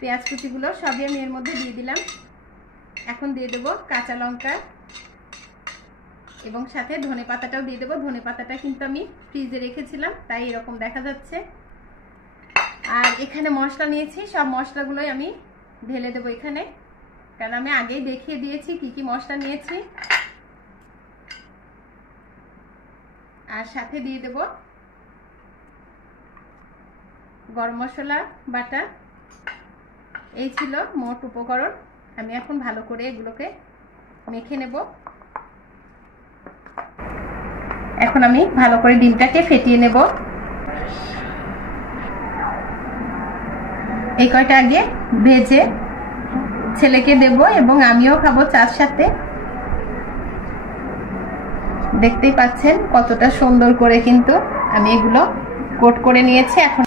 পেঁয়াজ কুচিগুলো সবই আমি এর মধ্যে দিয়ে দিলাম। এখন দিয়ে দেব কাঁচা লঙ্কা এবং সাথে ধনেপাতাটাও দিয়ে দেব। ধনেপাতাটা কিন্তু আমি ফ্রিজে রেখেছিলাম, তাই এরকম দেখা যাচ্ছে। আর এখানে মশলা নিয়েছি, সব মশলাগুলোই আমি ঢেলে দেবো এখানে, কারণ আমি আগেই দেখিয়ে দিয়েছি কি কি মশলা নিয়েছি। আর সাথে দিয়ে দেব গরম মশলা বাটা। এই ছিল মোট উপকরণ। আমি এখন ভালো করে এগুলোকে মেখে নেব। এখন আমি ভালো করে ডিমটাকে ফেটিয়ে নেব। এই কয়টা আগে ভেজে ছেলেকে দেব এবং আমিও খাবো চার সাথে। দেখতেই পাচ্ছেন কতটা সুন্দর করে কিন্তু আমি এগুলো কোট করে নিয়েছি। এখন